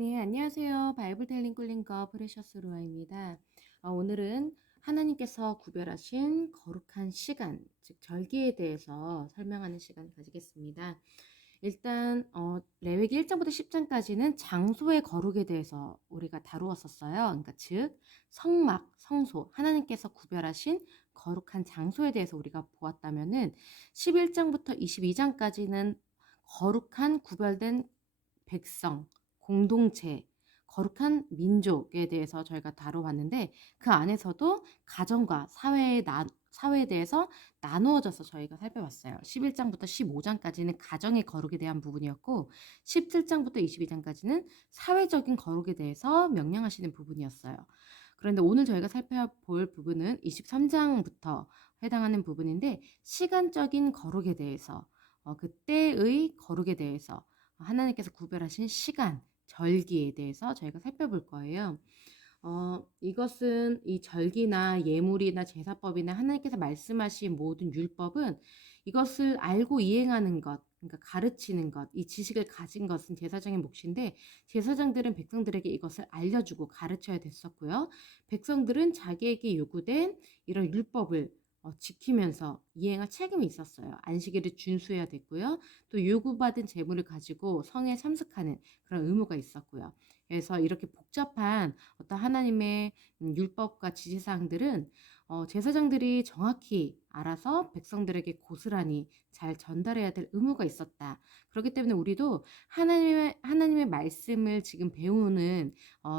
네, 안녕하세요. 바이블 텔링 꿀링거 프레셔스 로아입니다. 오늘은 하나님께서 구별하신 거룩한 시간, 즉 절기에 대해서 설명하는 시간 가지겠습니다. 일단 레위기 1장부터 10장까지는 장소의 거룩에 대해서 우리가 다루었었어요. 그러니까 즉 성막, 성소, 하나님께서 구별하신 거룩한 장소에 대해서 우리가 보았다면은 11장부터 22장까지는 거룩한 구별된 백성, 공동체, 거룩한 민족에 대해서 저희가 다뤄봤는데 그 안에서도 가정과 사회에 대해서 나누어져서 저희가 살펴봤어요. 11장부터 15장까지는 가정의 거룩에 대한 부분이었고 17장부터 22장까지는 사회적인 거룩에 대해서 명령하시는 부분이었어요. 그런데 오늘 저희가 살펴볼 부분은 23장부터 해당하는 부분인데 시간적인 거룩에 대해서 그때의 거룩에 대해서 하나님께서 구별하신 시간, 절기에 대해서 저희가 살펴볼 거예요. 이것은 이 절기나 예물이나 제사법이나 하나님께서 말씀하신 모든 율법은 이것을 알고 이행하는 것, 그러니까 가르치는 것, 이 지식을 가진 것은 제사장의 몫인데 제사장들은 백성들에게 이것을 알려주고 가르쳐야 됐었고요. 백성들은 자기에게 요구된 이런 율법을 지키면서 이행할 책임이 있었어요. 안식일을 준수해야 됐고요. 또 요구받은 재물을 가지고 성에 참석하는 그런 의무가 있었고요. 그래서 이렇게 복잡한 어떤 하나님의 율법과 지시사항들은 제사장들이 정확히 알아서 백성들에게 고스란히 잘 전달해야 될 의무가 있었다. 그렇기 때문에 우리도 하나님의 말씀을 지금 배우는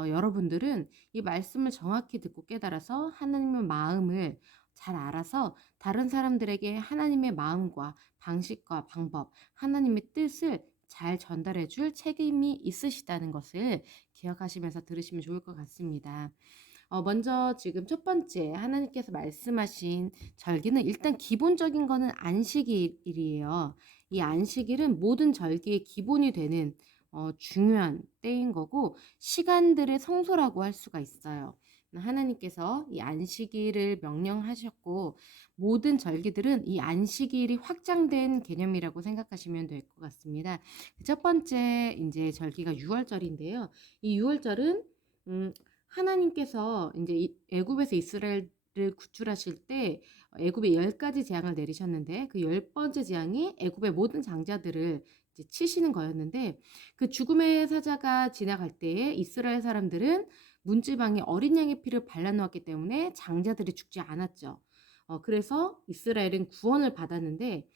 여러분들은 이 말씀을 정확히 듣고 깨달아서 하나님의 마음을 잘 알아서 다른 사람들에게 하나님의 마음과 방식과 방법, 하나님의 뜻을 잘 전달해 줄 책임이 있으시다는 것을 기억하시면서 들으시면 좋을 것 같습니다. 먼저 지금 첫 번째 하나님께서 말씀하신 절기는 일단 기본적인 거는 안식일이에요. 이 안식일은 모든 절기의 기본이 되는 중요한 때인 거고 시간들의 성소라고 할 수가 있어요. 하나님께서 이 안식일을 명령하셨고 모든 절기들은 이 안식일이 확장된 개념이라고 생각하시면 될 것 같습니다. 첫 번째 이제 절기가 유월절인데요. 이 유월절은 하나님께서 이제 애굽에서 이스라엘을 구출하실 때 애굽에 10가지 재앙을 내리셨는데 그 10번째 재앙이 애굽의 모든 장자들을 이제 치시는 거였는데 그 죽음의 사자가 지나갈 때에 이스라엘 사람들은 문지방에 어린 양의 피를 발라놓았기 때문에 장자들이 죽지 않았죠. 그래서 이스라엘은 구원을 받았는데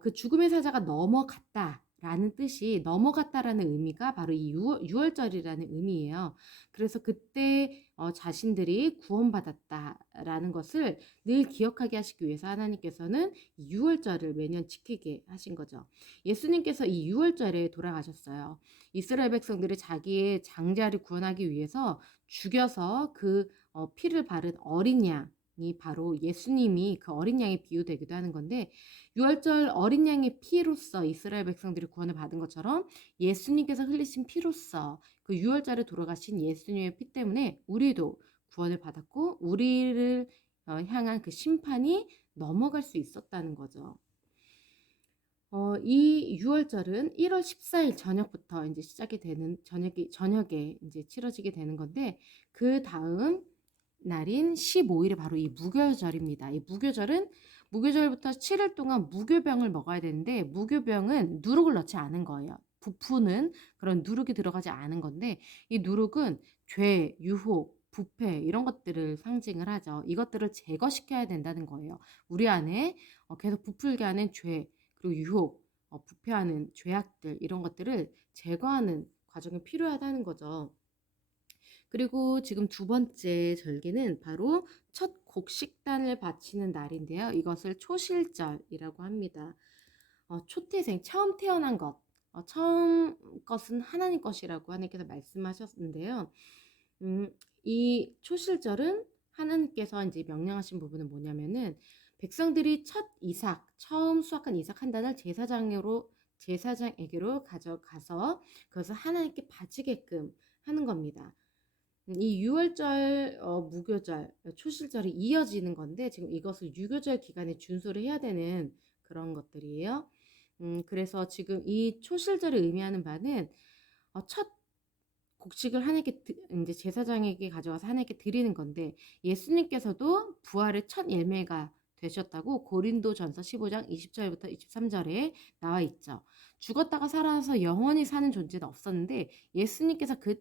그 죽음의 사자가 넘어갔다라는 뜻이 넘어갔다라는 의미가 바로 이 유월절이라는 의미예요. 그래서 그때 자신들이 구원받았다라는 것을 늘 기억하게 하시기 위해서 하나님께서는 이 유월절을 매년 지키게 하신 거죠. 예수님께서 이 유월절에 돌아가셨어요. 이스라엘 백성들이 자기의 장자를 구원하기 위해서 죽여서 그 피를 바른 어린 양이 바로 예수님이 그 어린 양이 비유되기도 하는 건데 유월절 어린 양의 피로써 이스라엘 백성들이 구원을 받은 것처럼 예수님께서 흘리신 피로써 그 유월절에 돌아가신 예수님의 피 때문에 우리도 구원을 받았고 우리를 향한 그 심판이 넘어갈 수 있었다는 거죠. 이 유월절은 1월 14일 저녁부터 이제 시작이 되는 저녁에 이제 치러지게 되는 건데 그 다음 날인 15일이 바로 이 무교절입니다. 이 무교절부터 7일 동안 무교병을 먹어야 되는데 무교병은 누룩을 넣지 않은 거예요. 부푸는 그런 누룩이 들어가지 않은 건데 이 누룩은 죄, 유혹, 부패 이런 것들을 상징을 하죠. 이것들을 제거시켜야 된다는 거예요. 우리 안에 계속 부풀게 하는 죄, 그리고 유혹, 부패하는 죄악들 이런 것들을 제거하는 과정이 필요하다는 거죠. 그리고 지금 두 번째 절기는 바로 첫 곡식단을 바치는 날인데요. 이것을 초실절이라고 합니다. 초태생, 처음 태어난 것, 처음 것은 하나님 것이라고 하나님께서 말씀하셨는데요. 이 초실절은 하나님께서 이제 명령하신 부분은 뭐냐면은 백성들이 첫 이삭, 처음 수확한 이삭 한 단을 제사장에게로 가져가서 그것을 하나님께 바치게끔 하는 겁니다. 이 유월절, 무교절, 초실절이 이어지는 건데 지금 이것을 유교절 기간에 준수를 해야 되는 그런 것들이에요. 그래서 지금 이 초실절이 의미하는 바는 첫 곡식을 하나님께 이제 제사장에게 가져와서 하나님께 드리는 건데 예수님께서도 부활의 첫 열매가 되셨다고 고린도전서 15장 20절부터 23절에 나와 있죠. 죽었다가 살아서 영원히 사는 존재는 없었는데 예수님께서 그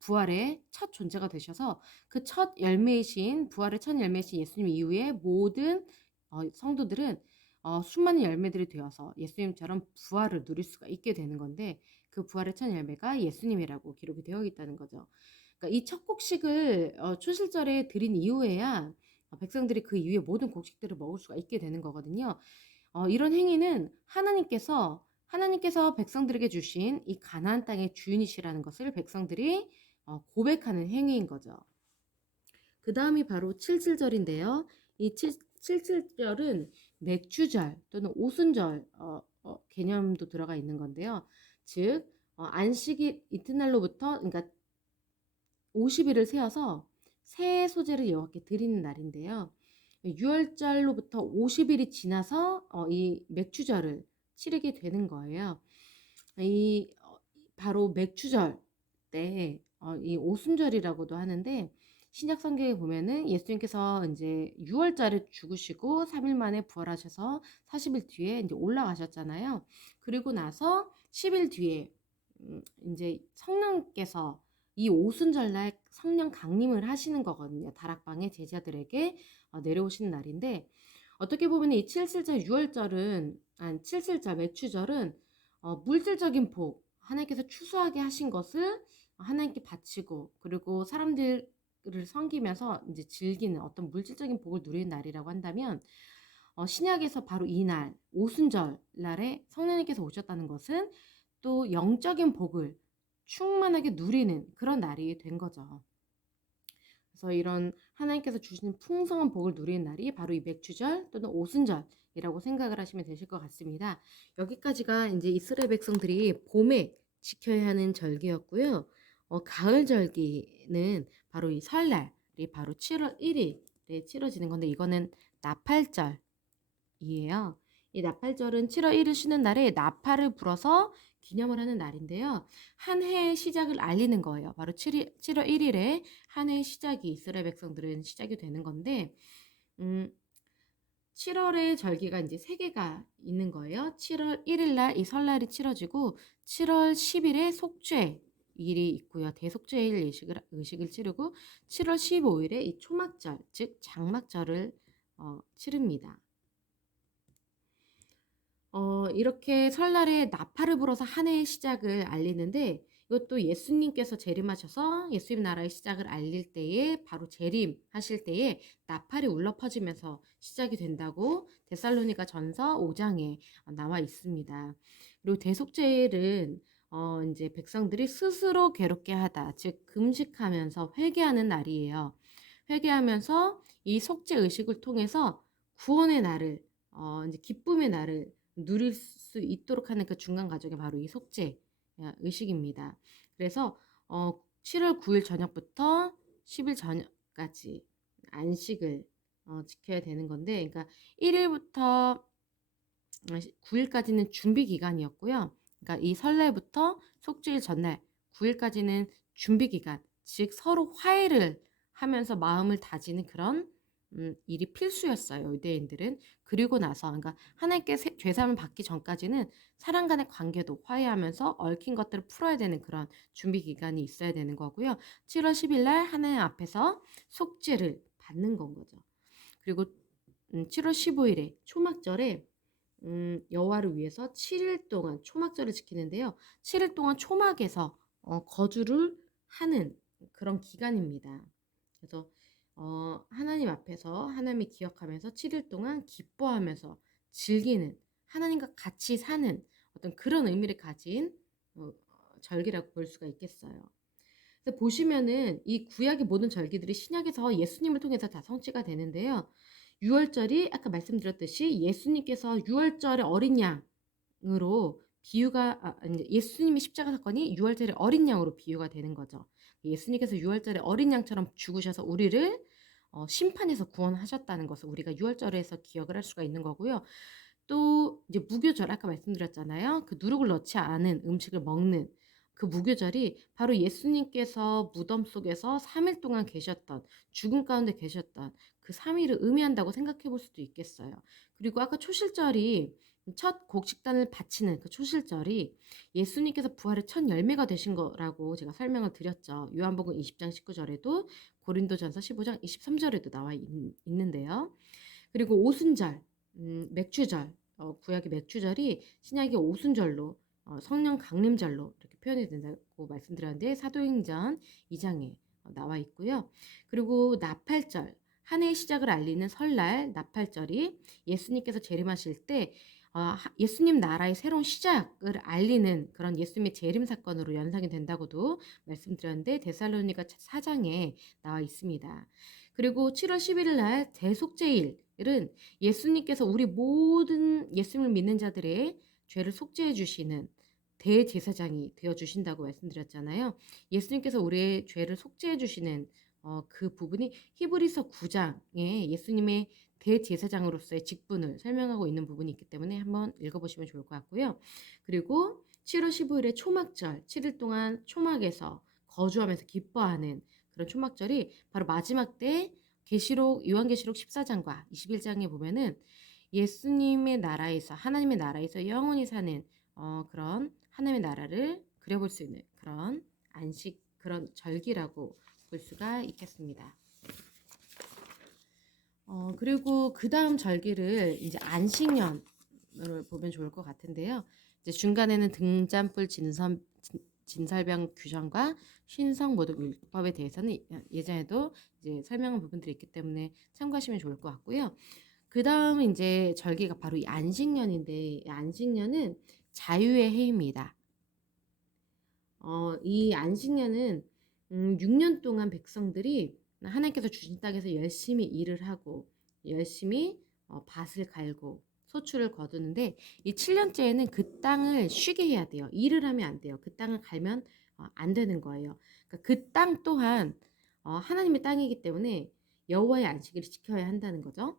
부활의 첫 존재가 되셔서 그 첫 열매이신 부활의 첫 열매이신 예수님 이후에 모든 성도들은 수많은 열매들이 되어서 예수님처럼 부활을 누릴 수가 있게 되는 건데 그 부활의 첫 열매가 예수님이라고 기록이 되어 있다는 거죠. 그러니까 이 첫 곡식을 초실절에 드린 이후에야 백성들이 그 이후에 모든 곡식들을 먹을 수가 있게 되는 거거든요. 이런 행위는 하나님께서 백성들에게 주신 이 가나안 땅의 주인이시라는 것을 백성들이 고백하는 행위인 거죠. 그 다음이 바로 칠칠절인데요. 이 칠칠절은 맥주절 또는 오순절 개념도 들어가 있는 건데요. 즉 안식일 이튿날로부터 그러니까 50일을 세어서 새 소재를 여호와께 드리는 날인데요. 6월절로부터 50일이 지나서 이 맥주절을 치르게 되는 거예요. 이 바로 맥주절 때 이 오순절이라고도 하는데 신약 성경에 보면은 예수님께서 이제 6월절에 죽으시고 3일 만에 부활하셔서 40일 뒤에 이제 올라가셨잖아요. 그리고 나서 10일 뒤에 이제 성령께서 이 오순절날 성령 강림을 하시는 거거든요. 다락방에 제자들에게 내려오시는 날인데 어떻게 보면 이 칠칠절, 유월절은 칠칠절, 맥주절은 물질적인 복, 하나님께서 추수하게 하신 것을 하나님께 바치고 그리고 사람들을 섬기면서 이제 즐기는 어떤 물질적인 복을 누리는 날이라고 한다면 신약에서 바로 이날 오순절 날에 성령님께서 오셨다는 것은 또 영적인 복을 충만하게 누리는 그런 날이 된 거죠. 그래서 이런 하나님께서 주시는 풍성한 복을 누리는 날이 바로 이 맥주절 또는 오순절이라고 생각을 하시면 되실 것 같습니다. 여기까지가 이제 이스라엘 백성들이 봄에 지켜야 하는 절기였고요. 가을 절기는 바로 이 설날이 바로 7월 1일에 치러지는 건데 이거는 나팔절이에요. 이 나팔절은 7월 1일 쉬는 날에 나팔을 불어서 기념을 하는 날인데요. 한 해의 시작을 알리는 거예요. 바로 7월 1일에 한 해의 시작이 이스라엘 백성들은 시작이 되는 건데 7월의 절기가 이제 3개가 있는 거예요. 7월 1일 날 이 설날이 치러지고 7월 10일에 속죄 일이 있고요. 대속죄일 의식을 치르고 7월 15일에 이 초막절, 즉 장막절을 치릅니다. 이렇게 설날에 나팔을 불어서 한 해의 시작을 알리는데 이것도 예수님께서 재림하셔서 예수님 나라의 시작을 알릴 때에 바로 재림하실 때에 나팔이 울려 퍼지면서 시작이 된다고 데살로니가 전서 5장에 나와 있습니다. 그리고 대속죄일은 이제 백성들이 스스로 괴롭게 하다, 즉 금식하면서 회개하는 날이에요. 회개하면서 이 속죄 의식을 통해서 구원의 날을 이제 기쁨의 날을 누릴 수 있도록 하는 그 중간 과정이 바로 이 속죄 의식입니다. 그래서 7월 9일 저녁부터 10일 저녁까지 안식을 지켜야 되는 건데, 그러니까 1일부터 9일까지는 준비 기간이었고요. 그러니까 이 설날부터 속죄일 전날 9일까지는 준비 기간, 즉 서로 화해를 하면서 마음을 다지는 그런 일이 필수였어요. 유대인들은. 그리고 나서 그러니까 하나님께 죄사함을 받기 전까지는 사람 간의 관계도 화해하면서 얽힌 것들을 풀어야 되는 그런 준비 기간이 있어야 되는 거고요. 7월 10일 날 하나님 앞에서 속죄를 받는 건 거죠. 그리고 7월 15일에 초막절에 여호와를 위해서 7일 동안 초막절을 지키는데요. 7일 동안 초막에서 거주를 하는 그런 기간입니다. 그래서 하나님 앞에서 하나님을 기억하면서 7일 동안 기뻐하면서 즐기는 하나님과 같이 사는 어떤 그런 의미를 가진 절기라고 볼 수가 있겠어요. 그래서 보시면은 이 구약의 모든 절기들이 신약에서 예수님을 통해서 다 성취가 되는데요. 6월절이 아까 말씀드렸듯이 예수님께서 6월절의 어린 양으로 비유가 이제 예수님의 십자가 사건이 6월절의 어린 양으로 비유가 되는 거죠. 예수님께서 6월절에 어린 양처럼 죽으셔서 우리를 심판에서 구원하셨다는 것을 우리가 6월절에서 기억을 할 수가 있는 거고요. 또 이제 무교절 아까 말씀드렸잖아요. 그 누룩을 넣지 않은 음식을 먹는 그 무교절이 바로 예수님께서 무덤 속에서 3일 동안 계셨던, 죽음 가운데 계셨던 그 3일을 의미한다고 생각해 볼 수도 있겠어요. 그리고 아까 초실절이 첫 곡식단을 바치는 그 초실절이 예수님께서 부활의 첫 열매가 되신 거라고 제가 설명을 드렸죠. 요한복음 20장 19절에도 고린도전서 15장 23절에도 나와 있는데요. 그리고 오순절, 맥주절, 구약의 맥주절이 신약의 오순절로 성령 강림절로 이렇게 표현이 된다고 말씀드렸는데 사도행전 2장에 나와 있고요. 그리고 나팔절, 한 해의 시작을 알리는 설날 나팔절이 예수님께서 재림하실 때 예수님 나라의 새로운 시작을 알리는 그런 예수님의 재림 사건으로 연상이 된다고도 말씀드렸는데 데살로니가 4장에 나와 있습니다. 그리고 7월 11일 날 대속죄일은 예수님께서 우리 모든 예수님을 믿는 자들의 죄를 속죄해 주시는 대제사장이 되어 주신다고 말씀드렸잖아요. 예수님께서 우리의 죄를 속죄해 주시는 그 부분이 히브리서 9장에 예수님의 대제사장으로서의 직분을 설명하고 있는 부분이 있기 때문에 한번 읽어보시면 좋을 것 같고요. 그리고 7월 15일에 초막절, 7일 동안 초막에서 거주하면서 기뻐하는 그런 초막절이 바로 마지막 때 요한계시록 14장과 21장에 보면은 예수님의 나라에서, 하나님의 나라에서 영원히 사는 그런 하나님의 나라를 그려볼 수 있는 그런 그런 절기라고 볼 수가 있겠습니다. 그리고 그 다음 절기를 이제 안식년을 보면 좋을 것 같은데요. 이제 중간에는 등잔불 진설병 규정과 신성 모독 율법에 대해서는 예전에도 이제 설명한 부분들이 있기 때문에 참고하시면 좋을 것 같고요. 그 다음 이제 절기가 바로 이 안식년인데, 이 안식년은 자유의 해입니다. 이 안식년은 6년 동안 백성들이 하나님께서 주신 땅에서 열심히 일을 하고 열심히 밭을 갈고 소출을 거두는데 이 7년째에는 그 땅을 쉬게 해야 돼요. 일을 하면 안 돼요. 그 땅을 갈면 안 되는 거예요. 그러니까 그 땅 또한 하나님의 땅이기 때문에 여호와의 안식일을 지켜야 한다는 거죠.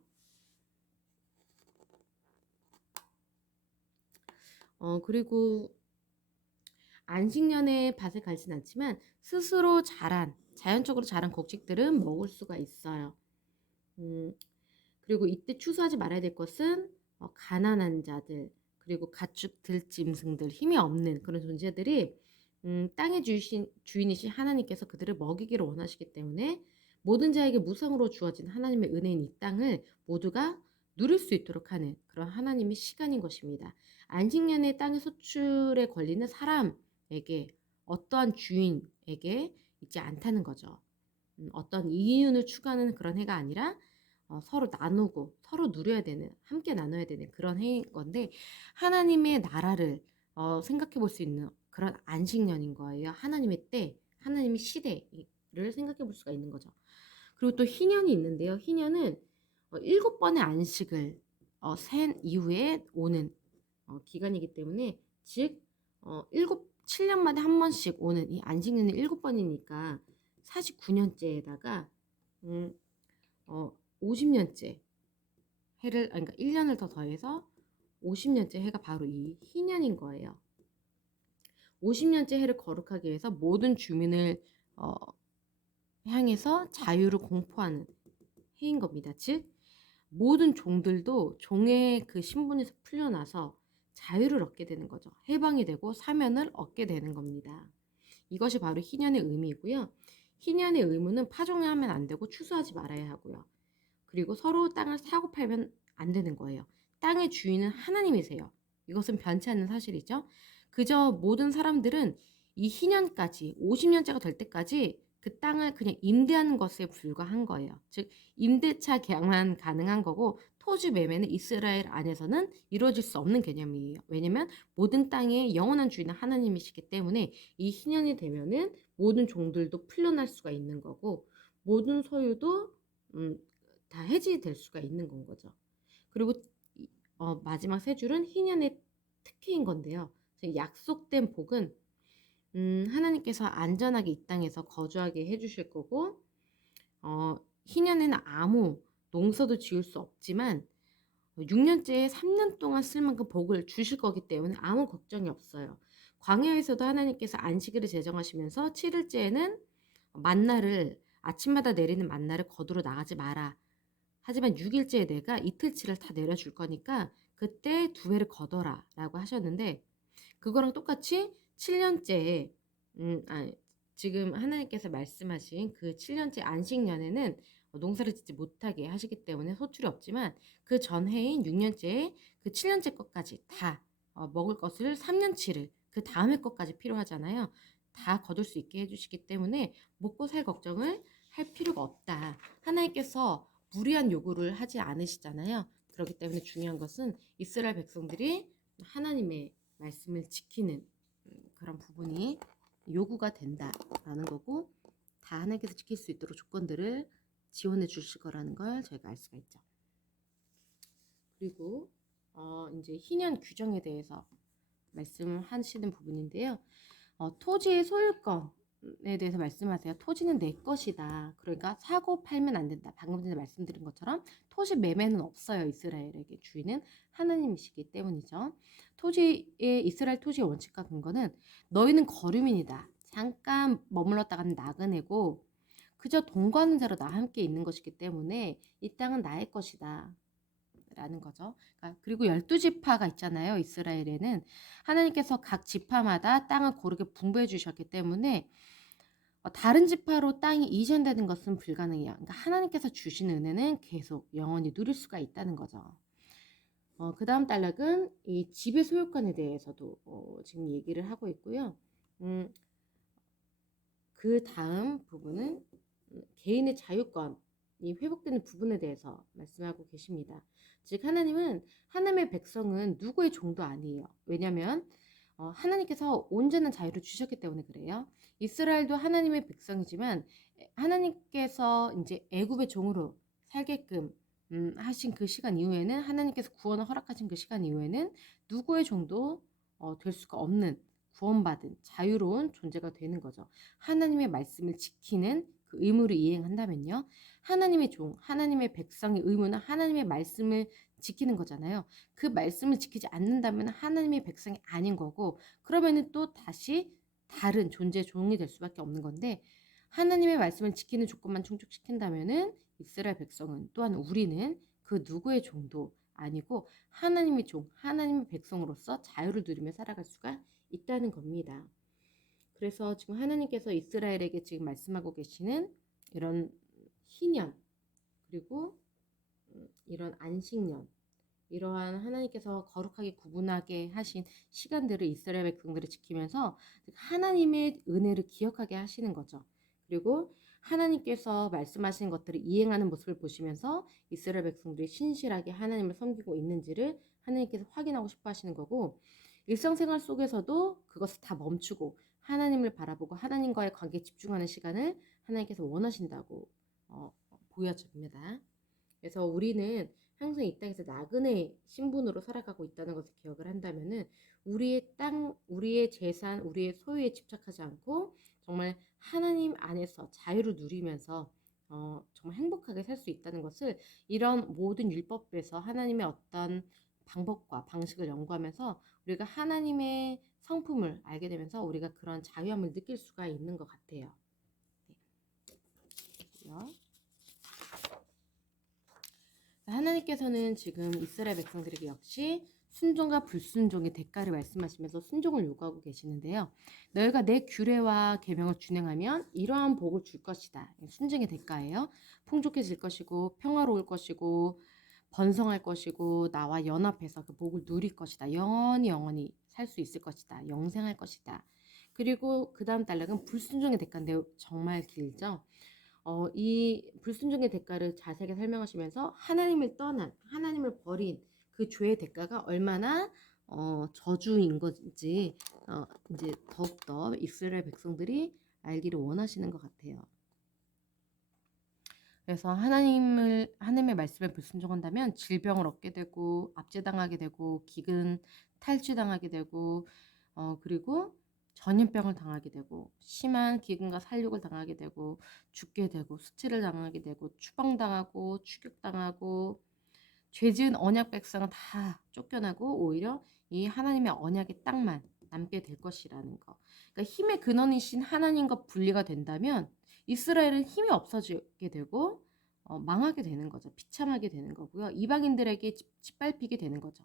그리고 안식년에 밭을 갈진 않지만 스스로 자연적으로 자란 곡식들은 먹을 수가 있어요. 그리고 이때 추수하지 말아야 될 것은 가난한 자들, 그리고 가축 들짐승들, 힘이 없는 그런 존재들이 땅의 주인이신 하나님께서 그들을 먹이기를 원하시기 때문에 모든 자에게 무상으로 주어진 하나님의 은혜인 이 땅을 모두가 누릴 수 있도록 하는 그런 하나님의 시간인 것입니다. 안식년의 땅의 소출에 걸리는 사람에게 어떠한 주인에게 있지 않다는 거죠. 어떤 이윤을 추구하는 그런 해가 아니라 서로 나누고 서로 누려야 되는, 함께 나눠야 되는 그런 해인 건데 하나님의 나라를 생각해 볼 수 있는 그런 안식년인 거예요. 하나님의 때, 하나님의 시대를 생각해 볼 수가 있는 거죠. 그리고 또 희년이 있는데요. 희년은 7번의 안식을 센 이후에 오는 기간이기 때문에 즉 7년마다 한 번씩 오는 이 안식년이 7번이니까 49년째에다가 50년째 해를 그러니까 1년을 더 더해서 50년째 해가 바로 이 희년인 거예요. 50년째 해를 거룩하게 해서 모든 주민을 향해서 자유를 공포하는 해인 겁니다. 즉 모든 종들도 종의 그 신분에서 풀려나서 자유를 얻게 되는 거죠. 해방이 되고 사면을 얻게 되는 겁니다. 이것이 바로 희년의 의미이고요. 희년의 의무는 파종하면 안 되고 추수하지 말아야 하고요. 그리고 서로 땅을 사고 팔면 안 되는 거예요. 땅의 주인은 하나님이세요. 이것은 변치 않는 사실이죠. 그저 모든 사람들은 이 희년까지 50년째가 될 때까지 그 땅을 그냥 임대하는 것에 불과한 거예요. 즉 임대차 계약만 가능한 거고 토지 매매는 이스라엘 안에서는 이루어질 수 없는 개념이에요. 왜냐면 모든 땅의 영원한 주인은 하나님이시기 때문에 이 희년이 되면은 모든 종들도 풀려날 수가 있는 거고 모든 소유도 다 해지될 수가 있는 건 거죠. 그리고 마지막 세 줄은 희년의 특혜인 건데요. 약속된 복은 하나님께서 안전하게 이 땅에서 거주하게 해주실 거고 희년에는 아무 농사도 지을 수 없지만 6년째에 3년 동안 쓸 만큼 복을 주실 거기 때문에 아무 걱정이 없어요. 광야에서도 하나님께서 안식일을 제정하시면서 7일째에는 만나를 아침마다 내리는 만나를 거두러 나가지 마라. 하지만 6일째에 내가 이틀치를 다 내려줄 거니까 그때 2회를 거둬라 라고 하셨는데, 그거랑 똑같이 7년째에 지금 하나님께서 말씀하신 그 7년째 안식년에는 농사를 짓지 못하게 하시기 때문에 소출이 없지만, 그 전해인 6년째에 그 7년째 것까지 다 먹을 것을 3년치를 그 다음에 것까지 필요하잖아요. 다 거둘 수 있게 해주시기 때문에 먹고 살 걱정을 할 필요가 없다. 하나님께서 무리한 요구를 하지 않으시잖아요. 그렇기 때문에 중요한 것은 이스라엘 백성들이 하나님의 말씀을 지키는 그런 부분이 요구가 된다라는 거고, 다 하나님께서 지킬 수 있도록 조건들을 지원해 주실 거라는 걸 저희가 알 수가 있죠. 그리고 이제 희년 규정에 대해서 말씀하시는 부분인데요. 토지의 소유권에 대해서 말씀하세요. 토지는 내 것이다. 그러니까 사고 팔면 안 된다. 방금 전에 말씀드린 것처럼 토지 매매는 없어요. 이스라엘에게 주인은 하나님이시기 때문이죠. 이스라엘 토지의 원칙과 근거는 너희는 거류민이다. 잠깐 머물렀다가는 나그네고 그저 동거하는 자로 나와 함께 있는 것이기 때문에 이 땅은 나의 것이다. 라는 거죠. 그리고 12지파가 있잖아요. 이스라엘에는 하나님께서 각 지파마다 땅을 고르게 분배해 주셨기 때문에 다른 지파로 땅이 이전되는 것은 불가능해요. 그러니까 하나님께서 주신 은혜는 계속 영원히 누릴 수가 있다는 거죠. 그 다음 단락은 이 집의 소유권에 대해서도 지금 얘기를 하고 있고요. 그 다음 부분은 개인의 자유권이 회복되는 부분에 대해서 말씀하고 계십니다. 즉 하나님의 백성은 누구의 종도 아니에요. 왜냐하면 하나님께서 온전한 자유를 주셨기 때문에 그래요. 이스라엘도 하나님의 백성이지만 하나님께서 이제 애굽의 종으로 살게끔 하신 그 시간 이후에는, 하나님께서 구원을 허락하신 그 시간 이후에는 누구의 종도 될 수가 없는 구원받은 자유로운 존재가 되는 거죠. 하나님의 말씀을 지키는 그 의무를 이행한다면요. 하나님의 종, 하나님의 백성의 의무는 하나님의 말씀을 지키는 거잖아요. 그 말씀을 지키지 않는다면 하나님의 백성이 아닌 거고, 그러면은 또 다시 다른 존재의 종이 될 수밖에 없는 건데, 하나님의 말씀을 지키는 조건만 충족시킨다면은 이스라엘 백성은, 또한 우리는 그 누구의 종도 아니고 하나님의 종, 하나님의 백성으로서 자유를 누리며 살아갈 수가 있다는 겁니다. 그래서 지금 하나님께서 이스라엘에게 지금 말씀하고 계시는 이런 희년, 그리고 이런 안식년, 이러한 하나님께서 거룩하게 구분하게 하신 시간들을 이스라엘 백성들이 지키면서 하나님의 은혜를 기억하게 하시는 거죠. 그리고 하나님께서 말씀하신 것들을 이행하는 모습을 보시면서 이스라엘 백성들이 신실하게 하나님을 섬기고 있는지를 하나님께서 확인하고 싶어 하시는 거고, 일상생활 속에서도 그것을 다 멈추고 하나님을 바라보고 하나님과의 관계에 집중하는 시간을 하나님께서 원하신다고 보여집니다. 그래서 우리는 항상 이 땅에서 나그네 신분으로 살아가고 있다는 것을 기억을 한다면은 우리의 땅, 우리의 재산, 우리의 소유에 집착하지 않고 정말 하나님 안에서 자유를 누리면서 정말 행복하게 살 수 있다는 것을, 이런 모든 율법에서 하나님의 어떤 방법과 방식을 연구하면서 우리가 하나님의 성품을 알게 되면서 우리가 그런 자유함을 느낄 수가 있는 것 같아요. 네. 하나님께서는 지금 이스라엘 백성들에게 역시 순종과 불순종의 대가를 말씀하시면서 순종을 요구하고 계시는데요. 너희가 내 규례와 계명을 준행하면 이러한 복을 줄 것이다. 순종의 대가예요. 풍족해질 것이고 평화로울 것이고 번성할 것이고 나와 연합해서 그 복을 누릴 것이다. 영원히 살 수 있을 것이다. 영생할 것이다. 그리고 그 다음 단락은 불순종의 대가인데 정말 길죠. 이 불순종의 대가를 자세하게 설명하시면서 하나님을 떠난, 하나님을 버린 그 죄의 대가가 얼마나 저주인 건지 이제 더욱더 이스라엘 백성들이 알기를 원하시는 것 같아요. 그래서 하나님의 말씀에 불순종한다면 질병을 얻게 되고 압제당하게 되고 기근 탈취당하게 되고 그리고 전염병을 당하게 되고 심한 기근과 살육을 당하게 되고 죽게 되고 수치를 당하게 되고 추방당하고 추격당하고 죄지은 언약 백성은 다 쫓겨나고 오히려 이 하나님의 언약의 땅만 남게 될 것이라는 거. 그러니까 힘의 근원이신 하나님과 분리가 된다면 이스라엘은 힘이 없어지게 되고 망하게 되는 거죠. 비참하게 되는 거고요. 이방인들에게 짓밟히게 되는 거죠.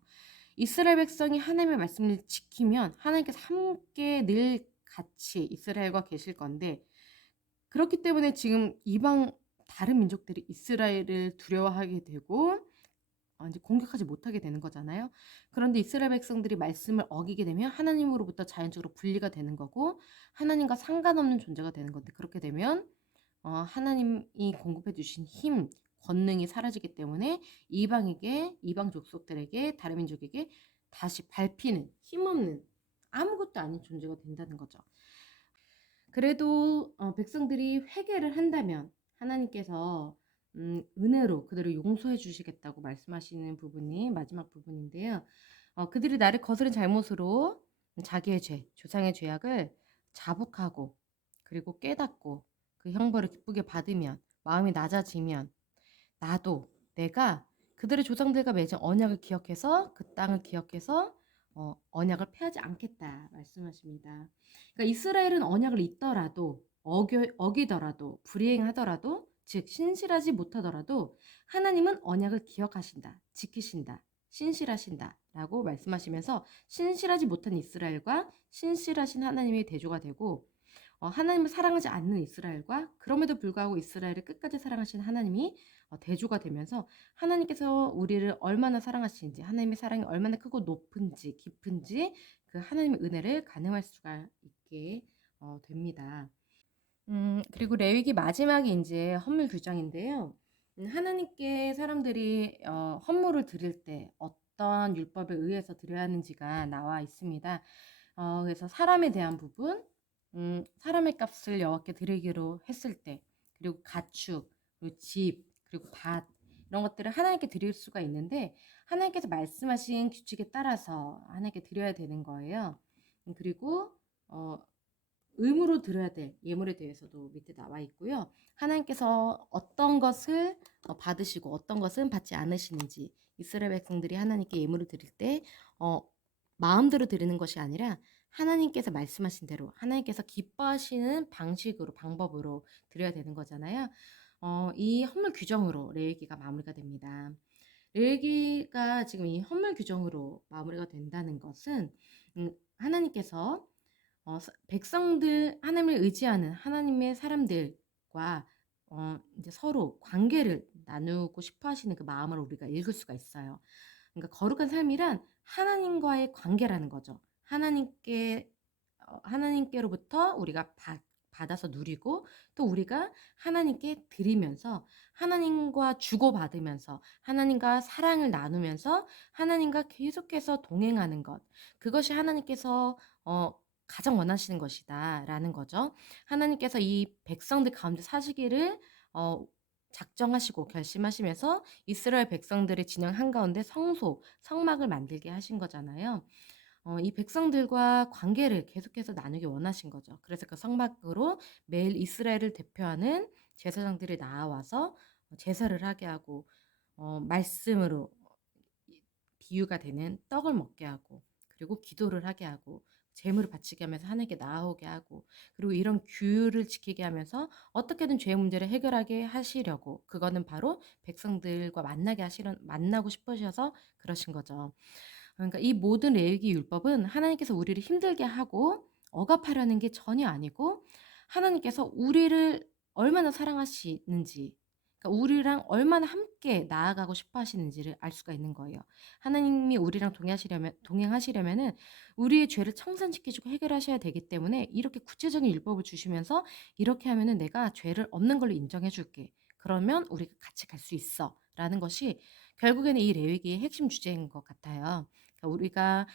이스라엘 백성이 하나님의 말씀을 지키면 하나님께서 함께 늘 같이 이스라엘과 계실 건데, 그렇기 때문에 지금 이방 다른 민족들이 이스라엘을 두려워하게 되고 이제 공격하지 못하게 되는 거잖아요. 그런데 이스라엘 백성들이 말씀을 어기게 되면 하나님으로부터 자연적으로 분리가 되는 거고 하나님과 상관없는 존재가 되는 건데, 그렇게 되면 하나님이 공급해 주신 힘, 권능이 사라지기 때문에 이방 족속들에게, 다른 민족에게 다시 밟히는 힘없는 아무것도 아닌 존재가 된다는 거죠. 그래도 백성들이 회개를 한다면 하나님께서 은혜로 그들을 용서해 주시겠다고 말씀하시는 부분이 마지막 부분인데요. 그들이 나를 거스른 잘못으로 자기의 죄, 조상의 죄악을 자복하고 그리고 깨닫고 그 형벌을 기쁘게 받으면, 마음이 낮아지면 나도 내가 그들의 조상들과 맺은 언약을 기억해서 그 땅을 기억해서 언약을 폐하지 않겠다 말씀하십니다. 그러니까 이스라엘은 언약을 잇더라도 어기더라도 불이행하더라도, 즉 신실하지 못하더라도 하나님은 언약을 기억하신다, 지키신다, 신실하신다라고 말씀하시면서 신실하지 못한 이스라엘과 신실하신 하나님의 대조가 되고, 하나님을 사랑하지 않는 이스라엘과 그럼에도 불구하고 이스라엘을 끝까지 사랑하신 하나님이 대조가 되면서 하나님께서 우리를 얼마나 사랑하시는지, 하나님의 사랑이 얼마나 크고 높은지 깊은지 그 하나님의 은혜를 가늠할 수가 있게 됩니다. 그리고 레위기 마지막이 이제 헌물 규정인데요. 하나님께 사람들이 헌물을 드릴 때 어떤 율법에 의해서 드려야 하는지가 나와 있습니다. 그래서 사람에 대한 부분, 사람의 값을 여호와께 드리기로 했을 때, 그리고 가축, 그리고 집, 그리고 밭, 이런 것들을 하나님께 드릴 수가 있는데 하나님께서 말씀하신 규칙에 따라서 하나님께 드려야 되는 거예요. 그리고 의무로 드려야 될 예물에 대해서도 밑에 나와 있고요. 하나님께서 어떤 것을 받으시고 어떤 것은 받지 않으시는지, 이스라엘 백성들이 하나님께 예물을 드릴 때 마음대로 드리는 것이 아니라 하나님께서 말씀하신 대로 하나님께서 기뻐하시는 방식으로, 방법으로 드려야 되는 거잖아요. 이 헌물 규정으로 레위기가 마무리가 됩니다. 레위기가 지금 이 헌물 규정으로 마무리가 된다는 것은 하나님께서 백성들, 하나님을 의지하는 하나님의 사람들과 이제 서로 관계를 나누고 싶어 하시는 그 마음을 우리가 읽을 수가 있어요. 그러니까 거룩한 삶이란 하나님과의 관계라는 거죠. 하나님께로부터 우리가 받아서 누리고, 또 우리가 하나님께 드리면서 하나님과 주고받으면서 하나님과 사랑을 나누면서 하나님과 계속해서 동행하는 것, 그것이 하나님께서 가장 원하시는 것이다라는 거죠. 하나님께서 이 백성들 가운데 사시기를 작정하시고 결심하시면서 이스라엘 백성들의 진영 한가운데 성막을 만들게 하신 거잖아요. 이 백성들과 관계를 계속해서 나누기 원하신 거죠. 그래서 그 성막으로 매일 이스라엘을 대표하는 제사장들이 나와서 제사를 하게 하고, 말씀으로 비유가 되는 떡을 먹게 하고, 그리고 기도를 하게 하고, 재물을 바치게 하면서 하나님께 나아오게 하고, 그리고 이런 규율을 지키게 하면서 어떻게든 죄 문제를 해결하게 하시려고, 그거는 바로 백성들과 만나고 싶으셔서 그러신 거죠. 그러니까 이 모든 레위기 율법은 하나님께서 우리를 힘들게 하고 억압하려는 게 전혀 아니고, 하나님께서 우리를 얼마나 사랑하시는지, 그러니까 우리랑 얼마나 함께 나아가고 싶어 하시는지를 알 수가 있는 거예요. 하나님이 우리랑 동행하시려면은 우리의 죄를 청산시키시고 해결하셔야 되기 때문에 이렇게 구체적인 율법을 주시면서, 이렇게 하면은 내가 죄를 없는 걸로 인정해 줄게, 그러면 우리가 같이 갈 수 있어 라는 것이 결국에는 이 레위기의 핵심 주제인 것 같아요. 그러니까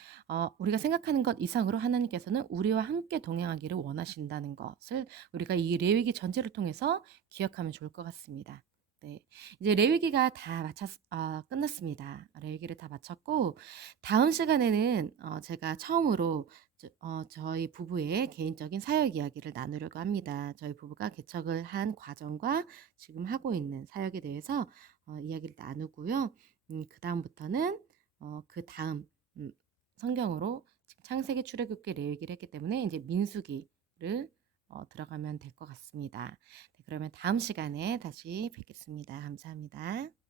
우리가 생각하는 것 이상으로 하나님께서는 우리와 함께 동행하기를 원하신다는 것을 우리가 이 레위기 전체를 통해서 기억하면 좋을 것 같습니다. 네, 이제 레위기가 다 끝났습니다. 레위기를 다 마쳤고, 다음 시간에는 제가 처음으로 저희 부부의 개인적인 사역 이야기를 나누려고 합니다. 저희 부부가 개척을 한 과정과 지금 하고 있는 사역에 대해서 이야기를 나누고요. 그 다음부터는 그 다음 성경으로 지금 창세기, 출애굽기, 레위기를 했기 때문에 이제 민수기를 들어가면 될 것 같습니다. 네, 그러면 다음 시간에 다시 뵙겠습니다. 감사합니다.